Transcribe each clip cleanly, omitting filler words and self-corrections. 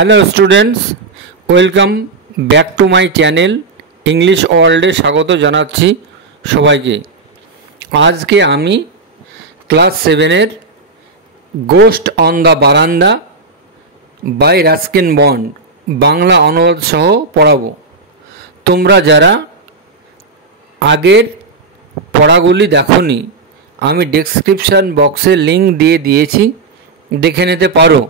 Hello students, welcome back to my channel English ওয়ার্ল্ডে স্বাগত জানাচ্ছি সবাইকে। আজকে আমি ক্লাস 7-এর গোস্ট অন দ্য বারান্দা বাই রাস্কিন বন্ড বাংলা অনুবাদ সহ পড়াবো। তোমরা যারা আগের পড়াগুলি দেখোনি, আমি ডেসক্রিপশান বক্সে লিঙ্ক দিয়ে দিয়েছি, দেখে নিতে পারো।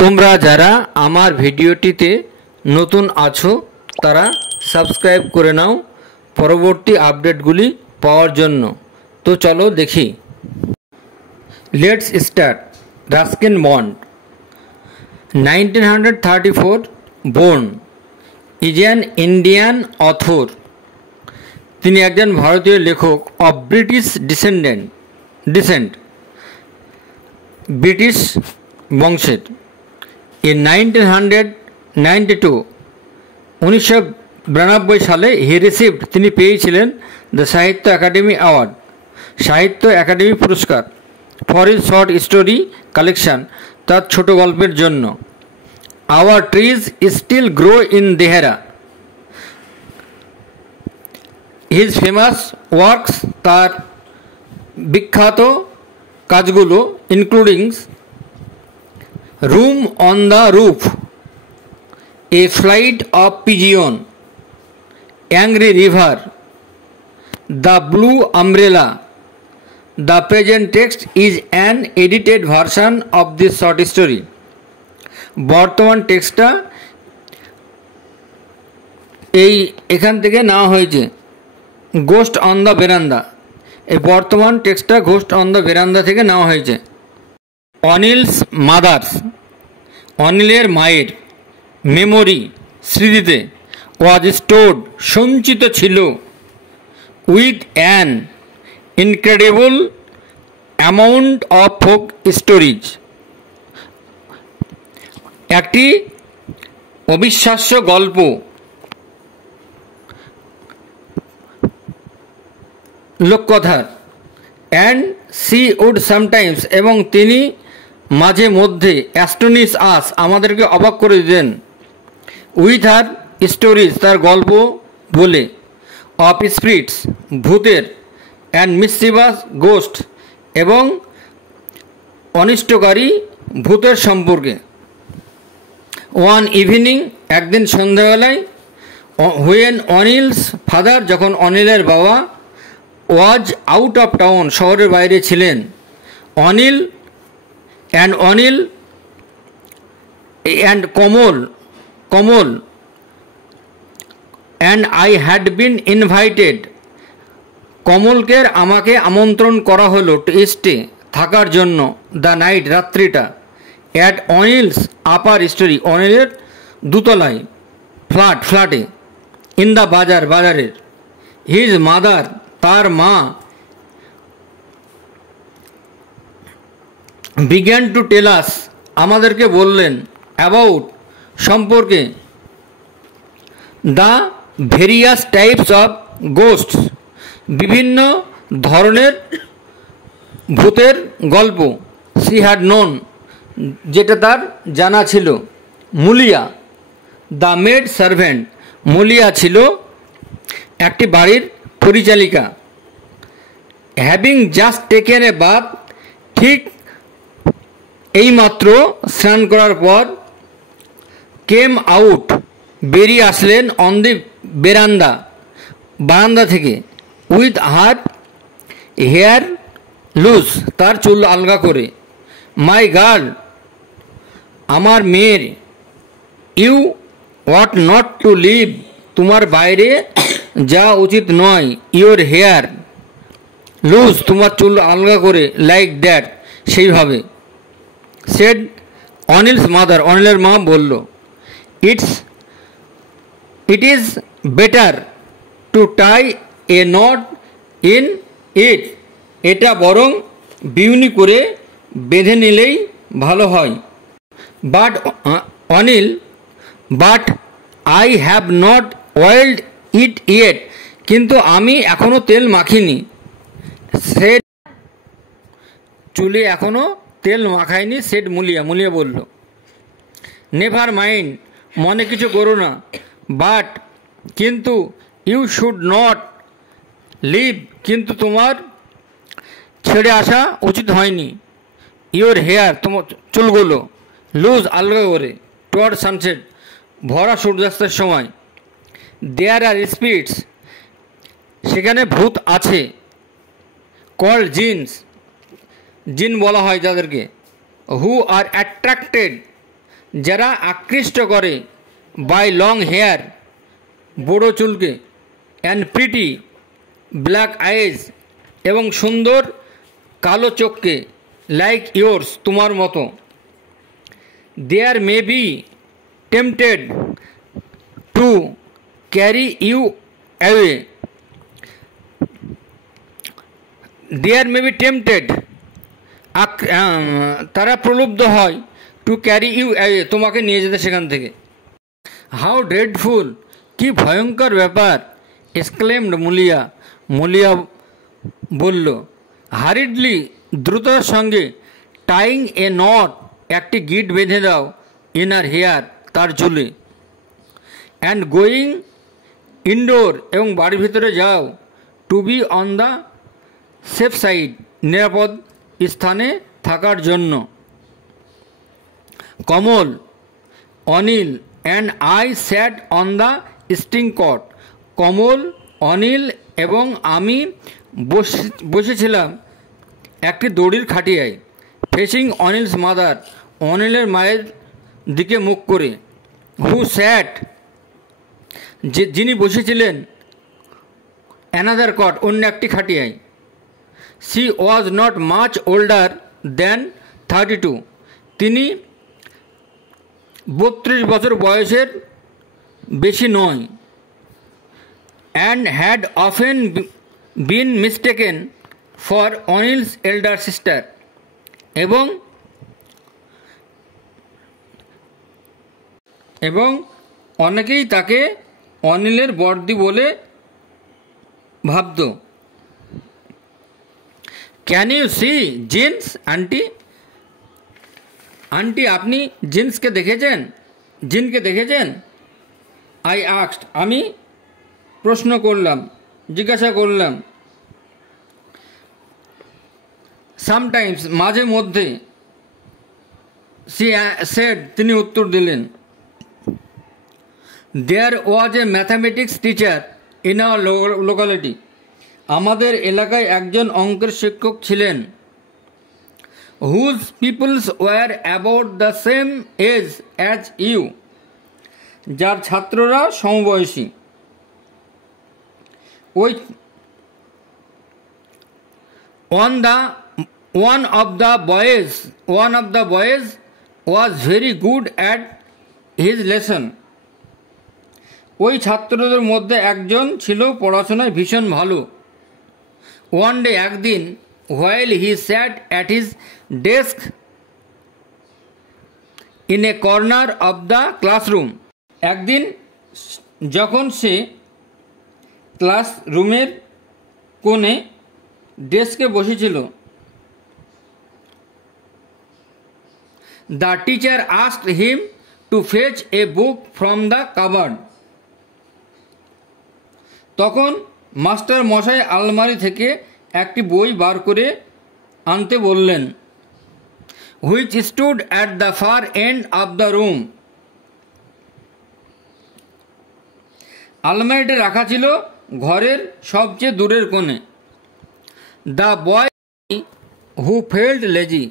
তোমরা যারা আমার ভিডিওটিতে নতুন আছো তারা সাবস্ক্রাইব করে নাও পরবর্তী আপডেটগুলি পাওয়ার জন্য। তো চলো দেখি। Let's start. Ruskin bond 1934 born, is an Indian author. তিনি একজন ভারতীয় লেখক অফ ব্রিটিশ ডিসেন্ট, ব্রিটিশ বংশের। In 1992 সালে তিনি পেয়েছিলেন দ্য সাহিত্য একাডেমি অ্যাওয়ার্ড, সাহিত্য একাডেমি পুরস্কার for his short story collection, তার ছোট গল্পের জন্য। Our trees still grow in Dehra, his famous works, তার বিখ্যাত কাজগুলো including room on the roof, a flight of pigeon, angry river, the blue umbrella. The present text is an edited version of this short story. বর্তমান টেক্সটটা এখান থেকে নেওয়া হয়েছে, ghost on the বেরান্দা। এই বর্তমান টেক্সটটা গোস্ট অন দ্য বেরান্দা থেকে নেওয়া হয়েছে। অনিলস মাদার্স, অনিলের মায়ের মেমোরি, স্মৃতিতে, ওয়াজ স্টোর্ড, সঞ্চিত ছিল, with an incredible amount of folk stories, একটি অবিশ্বাস্য গল্প, লোককথার। অ্যান্ড সি উড সামটাইমস, এবং তিনি মাঝে মধ্যে অ্যাস্টনিশ আস, আমাদেরকে অবাক করে দিতেন, উইথ হার স্টোরিজ, তার গল্প বলে, অফ স্পিরিটস, ভূতের, অ্যান্ড মিসচিভাস গোস্ট, এবং অনিষ্টকারী ভূতের সম্পর্কে। ওয়ান ইভিনিং, একদিন সন্ধ্যাবেলায়, হুয়েন অনিলস ফাদার, যখন অনিলের বাবা, ওয়াজ আউট অফ টাউন, শহরের বাইরে ছিলেন, Anil and Kamal and I had been invited, কমলকে আমাকে আমন্ত্রণ করা হলো টু স্টে, থাকার জন্য, দ্য নাইট, রাত্রিটা, অ্যাট অনিলস আপার স্টোরি, অনিলের দুতলায়, ফ্ল্যাটে, ইন দ্য বাজারের। হিজ মাদার, তার মা, বিগ্যান টু টেল আস, আমাদেরকে বললেন, অ্যাবাউট, সম্পর্কে, দ্য ভেরিয়াস টাইপস অফ গোস্টস, বিভিন্ন ধরনের ভূতের গল্প, সি হ্যাড নোন, যেটা তার জানা ছিল। Mulia, the maid servant, Mulia ছিল একটি বাড়ির পরিচালিকা। Having just taken a bath, ঠিক এইমাত্র স্নান করার পর, কেম আউট, বেরিয়ে আসলেন, অন দি বারান্দা থেকে, উইথ হার হেয়ার লুজ, তার চুল আলগা করে, মাই গার্ল, আমার মেয়ের, you ought not to leave, তোমার বাইরে যাওয়া উচিত নয়, ইউর হেয়ার লুজ, তোমার চুল আলগা করে, লাইক দ্যাট, সেইভাবে। সেড অনিলস মাদার, অনিলের মা বলল, it is better to tie a knot in it, এটা বরং বিউনি করে বেঁধে নিলেই ভালো হয়। But I have not oiled it yet, কিন্তু আমি এখনও তেল মাখিনি। সেড, চুলে এখনও তেল মাখায়নি, সেড মুলিয়া বলল। নেভার মাইন্ড, মনে কিছু করো না, বাট কিন্তু, ইউ শুড নট লিভ, কিন্তু তোমার ছেড়ে আসা উচিত হয়নি, ইওর হেয়ার, তোমার চুলগুলো, লুজ, আলগা করে, টুয়ার্ড সানসেট, ভরা সূর্যাস্তের সময়, দেয়ার আর স্পিরিটস, সেখানে ভূত আছে, কল্ড জিনস, জিন বলা হয় যাদেরকে, হু আর অ্যাট্রাক্টেড, যারা আকৃষ্ট করে, বাই লং হেয়ার, বড়ো চুলকে, অ্যান্ড প্রিটি ব্ল্যাক আইজ, এবং সুন্দর কালো চোখকে, লাইক ইয়োর্স, তোমার মতো, there may be tempted to carry you away, there may be tempted, তারা প্রলুব্ধ হয়, টু ক্যারি ইউ অ্যাওয়ে, তোমাকে নিয়ে যেতে সেখান থেকে। হাউ ড্রেডফুল, কি ভয়ঙ্কর ব্যাপার, এক্সক্লেমড মুলিয়া, মুলিয়া বলল, হারিডলি, দ্রুততার সঙ্গে, টাইং এ নট, একটি গিট বেঁধে দাও, ইনার হেয়ার, তার চুলে, অ্যান্ড গোয়িং ইনডোর, এবং বাড়ির ভিতরে যাও, to be on the safe side, নিরাপদ স্থানে থাকার জন্য। Kamal, Anil and I sat on the string cot, Kamal, Anil এবং আমি বসেছিলাম একটি দড়ির খাটিয়ায়, ফেসিং অনিলস মাদার, অনিলের মায়ের দিকে মুখ করে, হু স্যাট, যিনি বসেছিলেন, অ্যানাদার কট, অন্য একটি খাটিয়ায়, she was not much older than 32, তিনি 32 বছর বয়সের বেশি নয়, and had often been mistaken for Anil's elder sister, এবং অনেকেই তাকে অনিলের বড়দি বলে ভাবত। Can you see jinns aunty, aunty আপনি জিন্সকে দেখেছেন, জিনকে দেখেছেন, আই আস্কড, আমি প্রশ্ন করলাম, জিজ্ঞাসা করলাম, সামটাইমস, মাঝে মধ্যে, সি সেড, তিনি উত্তর দিলেন, there was a mathematics teacher in our locality, আমাদের এলাকায় একজন অঙ্কের শিক্ষক ছিলেন, whose pupils were about the same age as you, যার ছাত্ররা সমবয়সী, ওই one of the boys was very good at his lesson, ওই ছাত্রদের মধ্যে একজন ছিল পড়াশোনায় ভীষণ ভালো। ওয়ান ডে, একদিন, while he sat at his desk in a corner of the classroom, একদিন যখন সে ক্লাসরুমের কোণে ডেস্কে বসেছিল, the teacher asked him to fetch a book from the cupboard, তখন মাস্টার মশাই আলমারি থেকে একটি বই বার করে আনতে বললেন, which stood at the far end of the room, আলমারিতে রাখা ছিল ঘরের সবচেয়ে দূরের কোণে। The boy who felt lazy,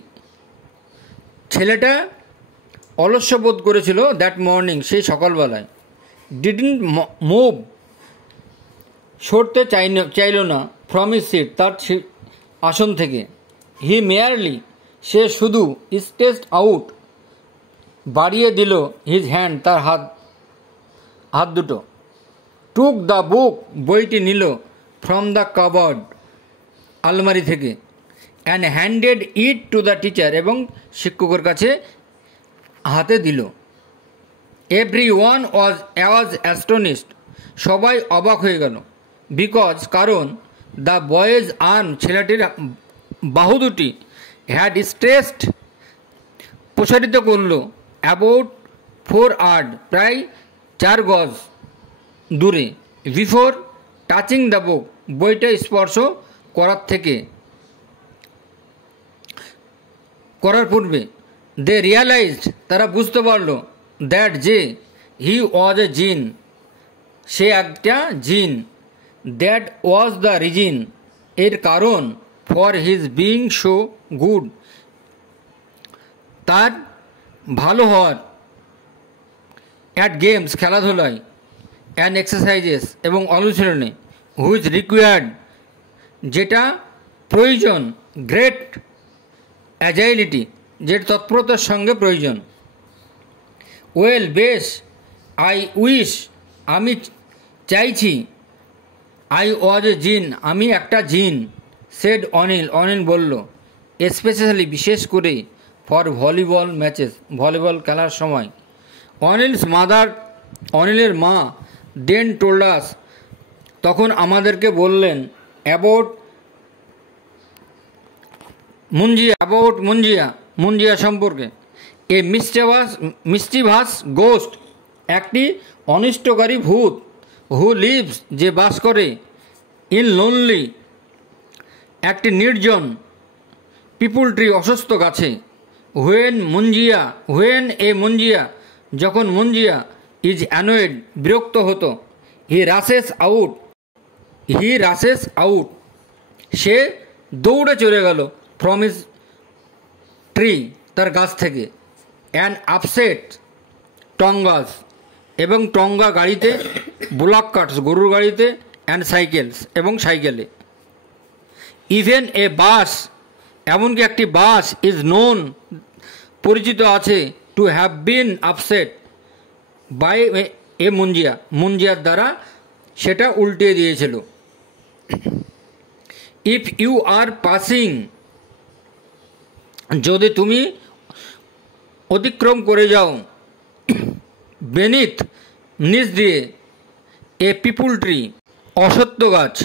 ছেলেটা অলস্য বোধ করেছিল, দ্যাট মর্নিং, সেই সকালবেলায়, ডিডন্ট মুভ, সরতে চাইল না, ফ্রম হিজ সিট, তার আসন থেকে, হি মেয়ারলি, সে শুধু, স্ট্রেচড আউট, বাড়িয়ে দিল, হিজ হ্যান্ড, তার হাত দুটো, টুক দ্য বুক, বইটি নিল, ফ্রম দ্য কাবার্ড, আলমারি থেকে, and handed it to the teacher, এবং শিক্ষকের কাছে হাতে দিল। এভরি ওয়ান ওয়াজ অ্যাস্টনিশড, সবাই অবাক হয়ে গেল, বিকজ, কারণ, দ্য বয়েজ আর্ম, ছেলেটির বাহু দুটি, হ্যাড স্ট্রেচড, প্রসারিত করল, অ্যাবাউট 4 আর্ড প্রায় 4 গজ দূরে। বিফোর টাচিং দ্য বুক বইটা স্পর্শ করার পূর্বে। দে রিয়ালাইজড তারা বুঝতে পারল দ্যাট যে হি ওয়াজ এ জিন সে একটা জিন। দ্যাট ওয়াজ দ্য রিজন এর কারণ for his being so good তার ভালো হওয়ার অ্যাট গেমস খেলাধুলায় অ্যান্ড এক্সারসাইজেস এবং অনুশীলনে হুইচ রিকোয়ার্ড যেটা প্রয়োজন গ্রেট অ্যাজাইলিটি যেটা তৎপরতার সঙ্গে প্রয়োজন। ওয়েল বেশ আই উইশ আমি চাইছি আই ওয়াজ এ জিন আমি একটা জিন সেড অনিল বলল স্পেশালি বিশেষ করে ফর ভলিবল ম্যাচেস ভলিবল খেলার সময়। অনিলের মা দেন টোল্ড আস তখন আমাদেরকে বললেন অ্যাবাউট মুঞ্জিয়া সম্পর্কে। এ মিস্টিভাস গোস্ট একটি অনিষ্টকারী ভূত হু লিভস যে বাস করে ইন লোনলি একটি নির্জন পিপুল ট্রি অসুস্থ গাছে। মুঞ্জিয়া যখন মুঞ্জিয়া ইজ অ্যানোয়েড বিরক্ত হতো হি রাসেস আউট সে দৌড়ে চলে গেল ফ্রম হিজ ট্রি তার গাছ থেকে। অ্যান্ড আপসেট টঙ্গাস এবং টঙ্গা গাড়িতে বুলাক কার্টস গরুর গাড়িতে অ্যান্ড সাইকেলস এবং সাইকেলে। ইভেন এ বাস এমনকি একটি বাস ইজ নোন পরিচিত আছে to have been upset by a মুঞ্জিয়ার দ্বারা সেটা উল্টে দিয়েছিল। ইফ ইউ আর পাসিং যদি তুমি অতিক্রম করে যাও বেনিথ নিচ দিয়ে এ পিপুল ট্রি অসত্য গাছ।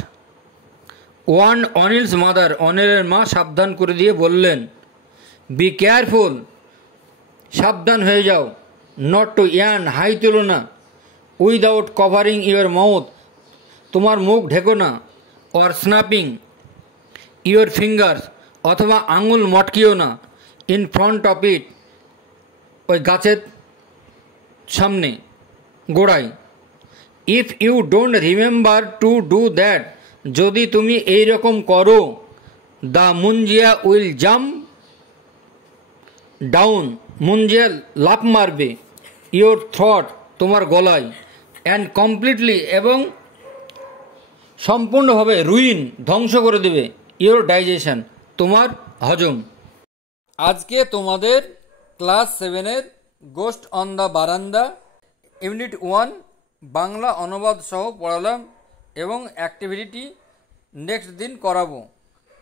অনিলস মাদার অনিলের মা সাবধান করে দিয়ে বললেন বি কেয়ারফুল সাবধান হয়ে যাও। নট টু ইয়ার্ন হাই তোলো না। উইদাউট কভারিং ইউর মাউথ তোমার মুখ ঢেকো না। অর স্ন্যাপিং ইউর ফিঙ্গার্স অথবা আঙুল মটকিও না। ইন ফ্রন্ট অফ ইট ওই গাছের সামনে গোড়ায়। If you don't remember to do that যদি তুমি এই রকম করো the Munjia will jump down Munjia লাফ মারবে ইউর থ্রট তোমার গলায় অ্যান্ড কমপ্লিটলি এবং সম্পূর্ণভাবে রুইন ধ্বংস করে দেবে ইউর ডাইজেশন তোমার হজম। আজকে তোমাদের ক্লাস 7-এর গোস্ট অন দ্য বারান্দা ইউনিট 1 বাংলা অনুবাদ সহ পড়ালাম এবং অ্যাক্টিভিটি নেক্সট দিন করাবো।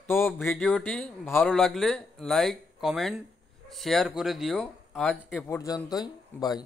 তো ভিডিওটি ভালো লাগলে লাইক কমেন্ট শেয়ার করে দিও। আজ এ পর্যন্তই, বাই।